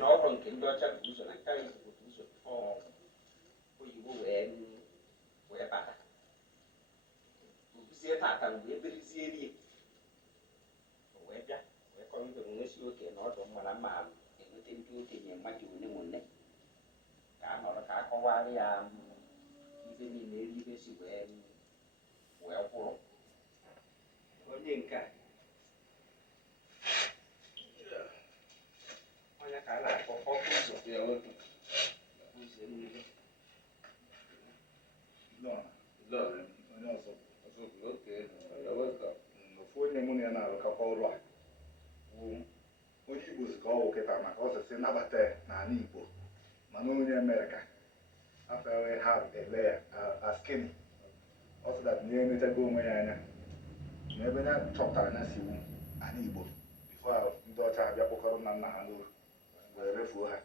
na ọrụ nke ndị ọcha bụ ụzọ na nke anyị bụ ụzọ oyibo wee bata obuzie tata mgbe eberizie rie wee bịa wee kọrọ ibe nwesi oke na ọdụ mmana mma enweta ndị okenye mmadụ one ma one ka a nọrọ ka a kọwara ya ibe niile eluigwe si wee kwụrụ onye nke a onye ka a na-akpọ ọkụ ụzọ ya nwoke ụzọ mmiri onye ọzọ ofu onye mụ na ya na-arụkakwa ọrụ a onye Igbo si ka ọ wụ kịta maka ọ sịsị nabata n'ala Igbo mana onye Amerịka afere ha ele ya askini ọ sị dat nye emechago onwe ya anya na ebe ya chọpụtara ya siwu ala Igbo bifo ndị ọcha abịa kpọkọrọ nna nna ha n'oru wee refuo ha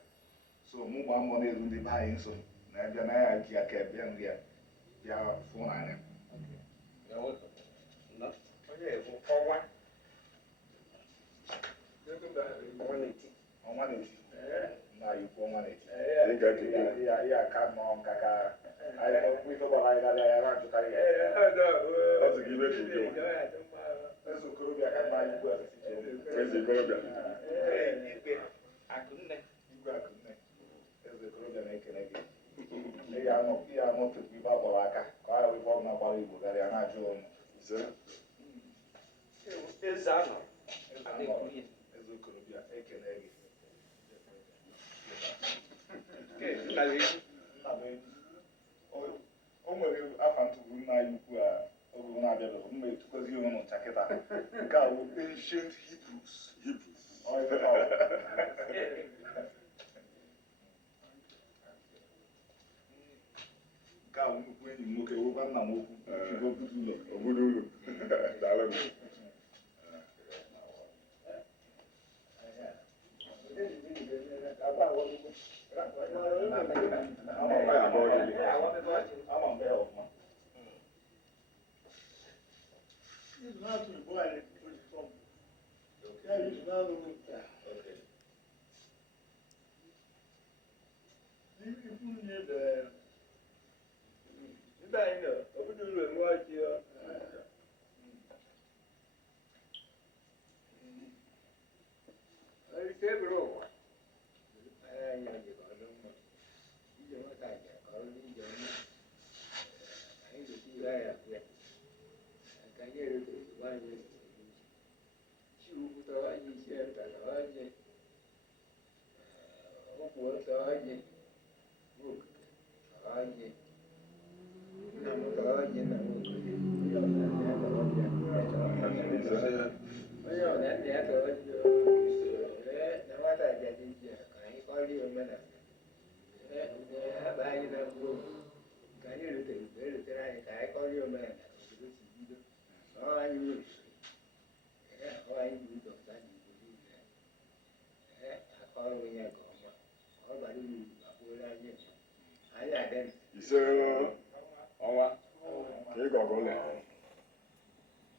so mụ gbaa mbọ na-eru ndị be anyị nso na abịa na ya ji aka bịa nri ya bịa fụ n'anya onye bụ ọnwa ọnwa na-eti na ikwu ọnwa na-eti ya aka nọ nka ka ife gbara anyị gaga ya na-achụta ya eze okorobịa ka mma anyị eze okorobịa akụnne igwe akụnne eze okorobịa na-ekele gị ya anọ tupu ibe agbara aka ka ọ ghara ife ọbụla gbara Igbo gara ya na-ajụ ọnụ eze anọ eze okorobịa ekele gị o nwere afa ntụrụ nna anyị ukwu a oge na-abịabeghị mma etukozi ụnụ nchakịta nke a bụ ancient Hebrews nke a bụ nnukwu enyi m nwoke wụkwa nna m okwu obodo ụlọ ise ọnwa ka ị gọgụ ụlọ